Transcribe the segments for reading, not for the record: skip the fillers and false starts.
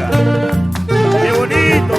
bendiga. ¡Qué bonito!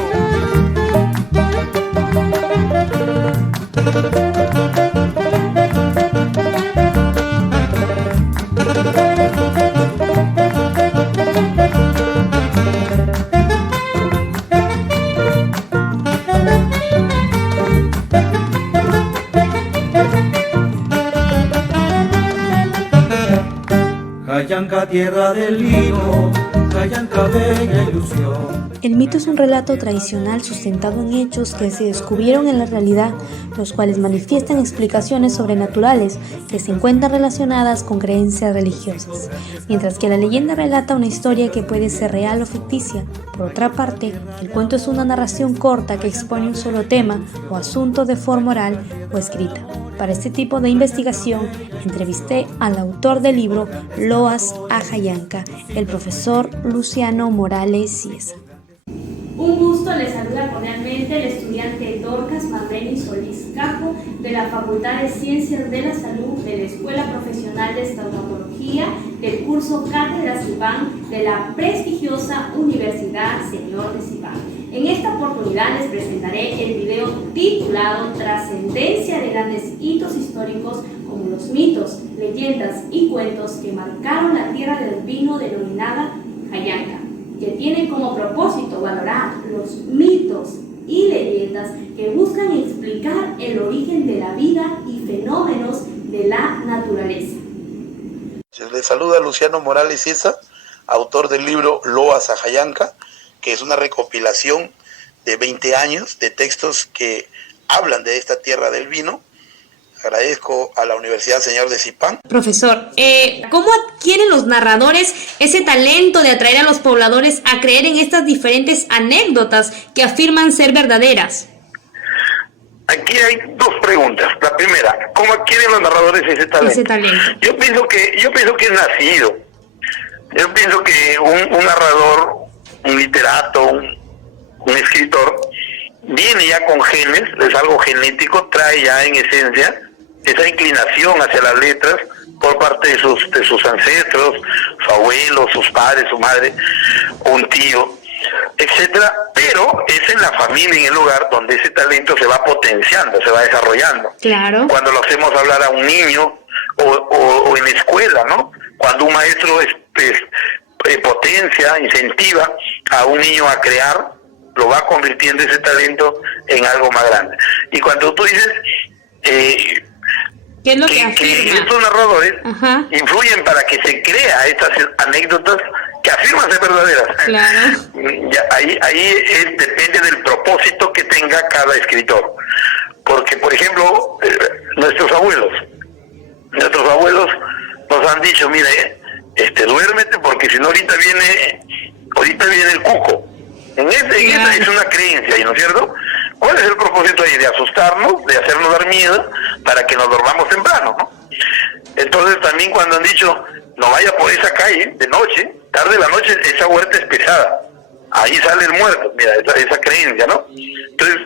Callanca, tierra del vino, Callanca, bella ilusión. El mito es un relato tradicional sustentado en hechos que se descubrieron en la realidad, los cuales manifiestan explicaciones sobrenaturales que se encuentran relacionadas con creencias religiosas, mientras que la leyenda relata una historia que puede ser real o ficticia. Por otra parte, el cuento es una narración corta que expone un solo tema o asunto de forma oral o escrita. Para este tipo de investigación, entrevisté al autor del libro Loas a Jayanca, el profesor Luciano Morales Cieza. Un gusto, les saluda cordialmente el estudiante Dorcas Marleni Solís Cajo de la Facultad de Ciencias de la Salud de la Escuela Profesional de Estomatología del curso Cátedra Cibán de la prestigiosa Universidad Señor de Cibán. En esta oportunidad les presentaré el video titulado Trascendencia de grandes hitos históricos como los mitos, leyendas y cuentos que marcaron la tierra del vino denominada Jayanca, que tiene como propósito valorar los mitos y leyendas que buscan explicar el origen de la vida y fenómenos de la naturaleza. Les saluda Luciano Morales Cieza, autor del libro Loas a Jayanca, que es una recopilación de 20 años de textos que hablan de esta tierra del vino. Agradezco a la Universidad Señor de Cibán. Profesor, ¿cómo adquieren los narradores ese talento de atraer a los pobladores a creer en estas diferentes anécdotas que afirman ser verdaderas? Aquí hay dos preguntas. La primera, ¿cómo adquieren los narradores ese talento? Yo pienso que es nacido. Yo pienso que un narrador, un literato, un escritor, viene ya con genes, es algo genético, trae ya en esencia esa inclinación hacia las letras por parte de sus ancestros, su abuelo, sus padres, su madre, un tío, etcétera, pero es en la familia, en el hogar, donde ese talento se va potenciando, se va desarrollando. Claro. Cuando lo hacemos hablar a un niño o en la escuela, ¿no? Cuando un maestro potencia, incentiva a un niño a crear, lo va convirtiendo ese talento en algo más grande. Y cuando tú dices ¿qué es lo que estos narradores influyen para que se crea estas anécdotas que afirman ser verdaderas, claro. ahí depende del propósito que tenga cada escritor. Porque, por ejemplo, nuestros abuelos nos han dicho, mire, duérmete porque si no ahorita viene el cuco. Esa es una creencia, ¿no es cierto? ¿Cuál es el propósito ahí? De asustarnos, de hacernos dar miedo para que nos dormamos temprano, ¿no? Entonces también cuando han dicho, no vaya por esa calle de noche, tarde de la noche, esa huerta es pesada, ahí sale el muerto, mira, esa creencia, ¿no? Entonces,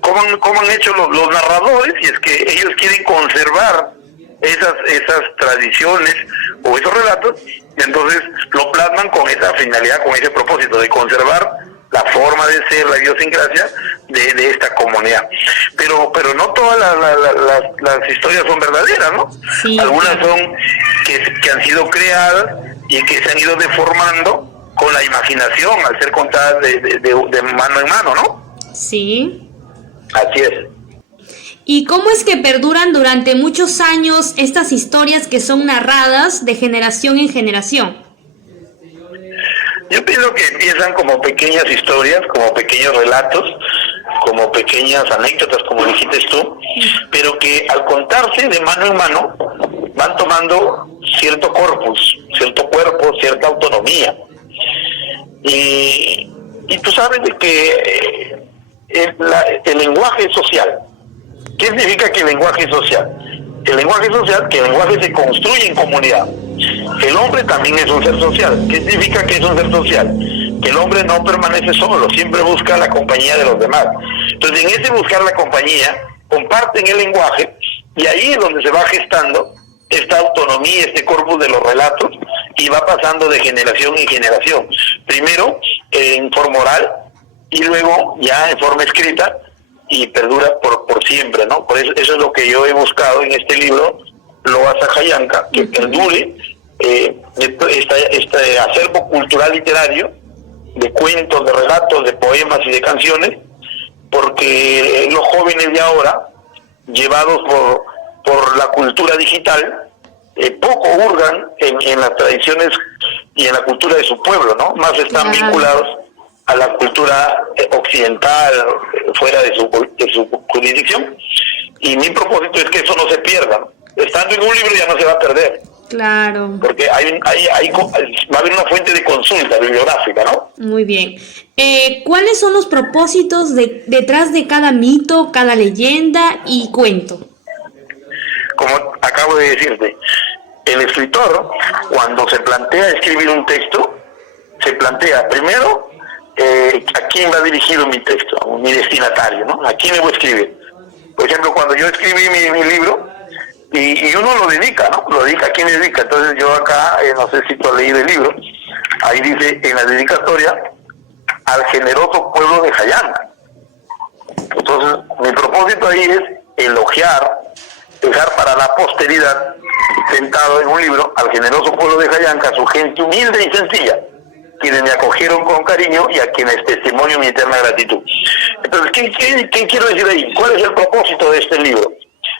¿cómo han hecho los narradores? Y es que ellos quieren conservar esas tradiciones o esos relatos, y entonces lo plasman con esa finalidad, con ese propósito de conservar la forma de ser, la idiosincrasia de esta comunidad. Pero no todas las historias son verdaderas, ¿no? Sí. Algunas son que han sido creadas y que se han ido deformando con la imaginación al ser contadas de mano en mano, ¿no? Sí. Así es. ¿Y cómo es que perduran durante muchos años estas historias que son narradas de generación en generación? Yo pienso que empiezan como pequeñas historias, como pequeños relatos, como pequeñas anécdotas, como dijiste tú, pero que al contarse de mano en mano van tomando cierto corpus, cierto cuerpo, cierta autonomía. Y tú sabes de que el lenguaje es social. ¿Qué significa que el lenguaje es social? El lenguaje social, que el lenguaje se construye en comunidad. El hombre también es un ser social. ¿Qué significa que es un ser social? Que el hombre no permanece solo, siempre busca la compañía de los demás. Entonces, en ese buscar la compañía, comparten el lenguaje, y ahí es donde se va gestando esta autonomía, este corpus de los relatos, y va pasando de generación en generación. Primero en forma oral y luego ya en forma escrita y perdura por siempre, ¿no? Por eso es lo que yo he buscado en este libro, Loa Sahayanka, que perdure este acervo cultural literario de cuentos, de relatos, de poemas y de canciones, porque los jóvenes de ahora, llevados por la cultura digital, poco hurgan en las tradiciones y en la cultura de su pueblo, ¿no? Más están vinculados a la cultura occidental, fuera de su jurisdicción, y mi propósito es que eso no se pierda. Estando en un libro ya no se va a perder. Claro. Porque va a haber una fuente de consulta bibliográfica, ¿no? Muy bien. ¿Cuáles son los propósitos detrás de cada mito, cada leyenda y cuento? Como acabo de decirte, el escritor, cuando se plantea escribir un texto, se plantea primero a quién va dirigido mi texto, mi destinatario, ¿no? ¿A quién le voy a escribir? Por ejemplo, cuando yo escribí mi libro, y uno lo dedica, ¿no? Lo dedica a quién le dedica. Entonces yo acá, no sé si tú has leído el libro, ahí dice en la dedicatoria, al generoso pueblo de Jayanca. Entonces mi propósito ahí es elogiar, dejar para la posteridad, sentado en un libro, al generoso pueblo de Jayanca, su gente humilde y sencilla, quienes me acogieron con cariño y a quienes testimonio mi eterna gratitud. Entonces, ¿qué quiero decir ahí? ¿Cuál es el propósito de este libro?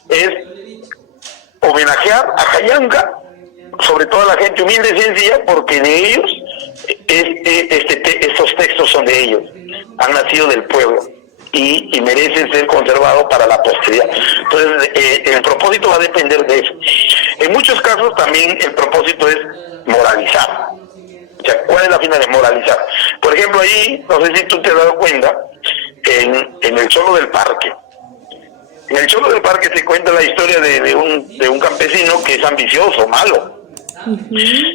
Es homenajear a Jayanca, sobre todo a la gente humilde y sencilla, porque de ellos, estos textos son de ellos, han nacido del pueblo y merecen ser conservados para la posteridad. Entonces, el propósito va a depender de eso. En muchos casos también el propósito es moralizar. O sea, ¿cuál es la finalidad de moralizar? Por ejemplo, ahí, no sé si tú te has dado cuenta, en el Cholo del Parque. En el Cholo del Parque se cuenta la historia de un campesino que es ambicioso, malo,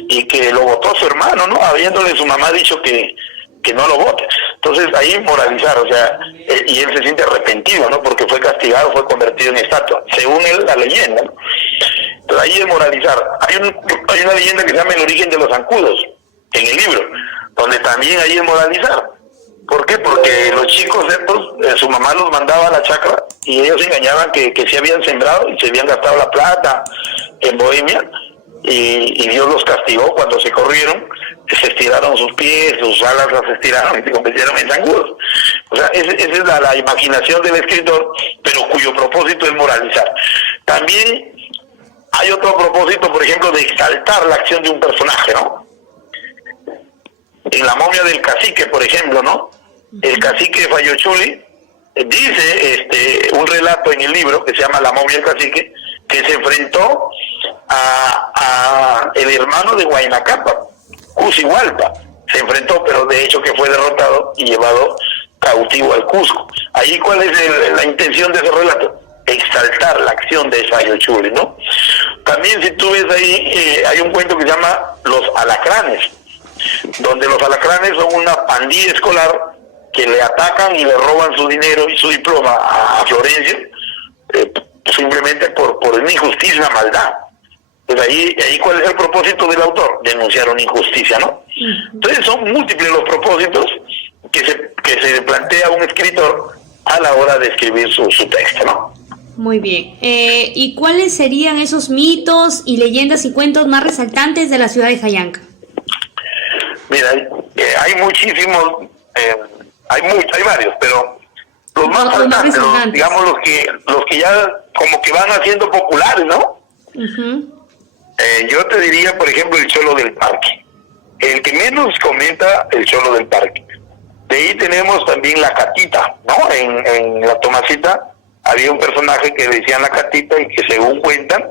y que lo votó su hermano, ¿no? Habiéndole su mamá dicho que no lo vote. Entonces ahí moralizar, o sea, y él se siente arrepentido, ¿no? Porque fue castigado, fue convertido en estatua, según él, la leyenda, ¿no? Entonces ahí es moralizar. Hay una leyenda que se llama El origen de los zancudos, en el libro, donde también ahí es moralizar. ¿Por qué? Porque los chicos estos, su mamá los mandaba a la chacra y ellos engañaban que se habían sembrado y se habían gastado la plata en Bohemia, y Dios los castigó cuando se corrieron, se estiraron sus pies, sus alas las estiraron y se convirtieron en zancudos. O sea, esa es la imaginación del escritor, pero cuyo propósito es moralizar. También hay otro propósito, por ejemplo, de exaltar la acción de un personaje, ¿no? En La momia del cacique, por ejemplo, ¿no? El cacique Fayochuli dice un relato en el libro que se llama La momia del cacique, que se enfrentó a el hermano de Huaynacapa, Cusihualpa. Se enfrentó, pero de hecho que fue derrotado y llevado cautivo al Cusco. Ahí, ¿cuál es la intención de ese relato? Exaltar la acción de Fayochuli, ¿no? También, si tú ves ahí, hay un cuento que se llama Los Alacranes, donde los alacranes son una pandilla escolar que le atacan y le roban su dinero y su diploma a Florencio, simplemente por una injusticia, una maldad. Pues ahí ¿cuál es el propósito del autor? Denunciar una injusticia, ¿no? Entonces son múltiples los propósitos que se plantea un escritor a la hora de escribir su texto, ¿no? Muy bien. ¿Y cuáles serían esos mitos y leyendas y cuentos más resaltantes de la ciudad de Jayanca? Mira, hay muchísimos, hay varios, pero los más resaltantes, digamos los que ya como que van haciendo populares, ¿no? Yo te diría, por ejemplo, el Cholo del Parque, el que menos comenta el Cholo del Parque. De ahí tenemos también la Catita, ¿no? En la Tomasita había un personaje que le decían la Catita y que según cuentan,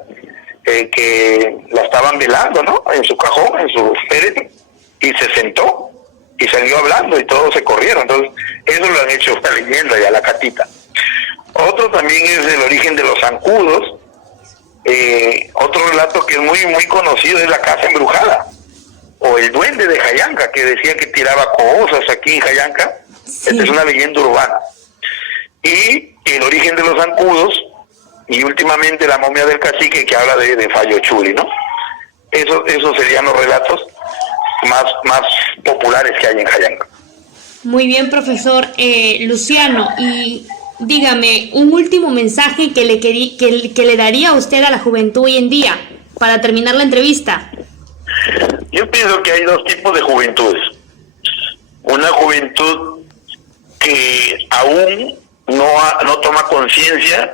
que la estaban velando, ¿no? En su cajón, en su féretro, y se sentó y salió hablando y todos se corrieron. Entonces eso lo han hecho esta leyenda ya, la Catita. Otro también es El origen de los zancudos. Otro relato que es muy muy conocido es La casa embrujada, o el duende de Jayanca, que decía que tiraba cosas aquí en Jayanca. Sí. Esta es una leyenda urbana. Y El origen de los zancudos, y últimamente La momia del cacique, que habla de Fayochuli, ¿no? Esos serían los relatos más populares que hay en Jayanca. Muy bien, profesor Luciano, y dígame, un último mensaje que le daría a usted a la juventud hoy en día, para terminar la entrevista. Yo pienso que hay dos tipos de juventudes. Una juventud que aún no toma conciencia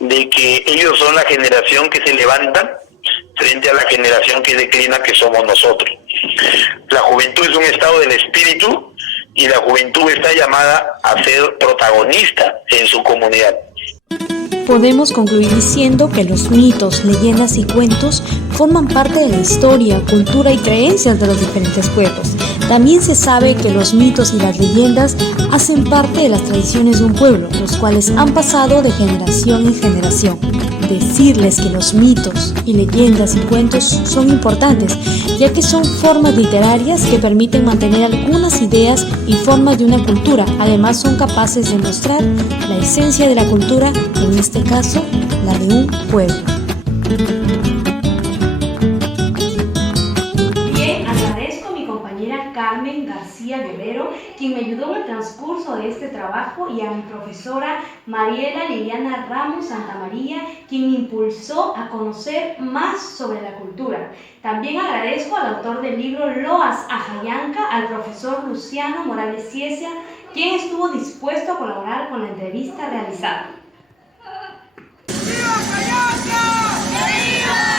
de que ellos son la generación que se levanta frente a la generación que declina, que somos nosotros. La juventud es un estado del espíritu y la juventud está llamada a ser protagonista en su comunidad. Podemos concluir diciendo que los mitos, leyendas y cuentos forman parte de la historia, cultura y creencias de los diferentes pueblos. También se sabe que los mitos y las leyendas hacen parte de las tradiciones de un pueblo, los cuales han pasado de generación en generación. Decirles que los mitos y leyendas y cuentos son importantes, ya que son formas literarias que permiten mantener algunas ideas y formas de una cultura. Además, son capaces de mostrar la esencia de la cultura, en este caso, la de un pueblo. Bien, agradezco a mi compañera Carmen García Guerrero, quien me ayudó en el transcurso de este trabajo, y a mi profesora Mariela Liliana Ramos Santamaría, quien me impulsó a conocer más sobre la cultura. También agradezco al autor del libro Loas a Jayanca, al profesor Luciano Morales Ciecia, quien estuvo dispuesto a colaborar con la entrevista realizada. ¡Viva Jayanca! ¡Viva!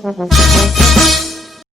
Thank you.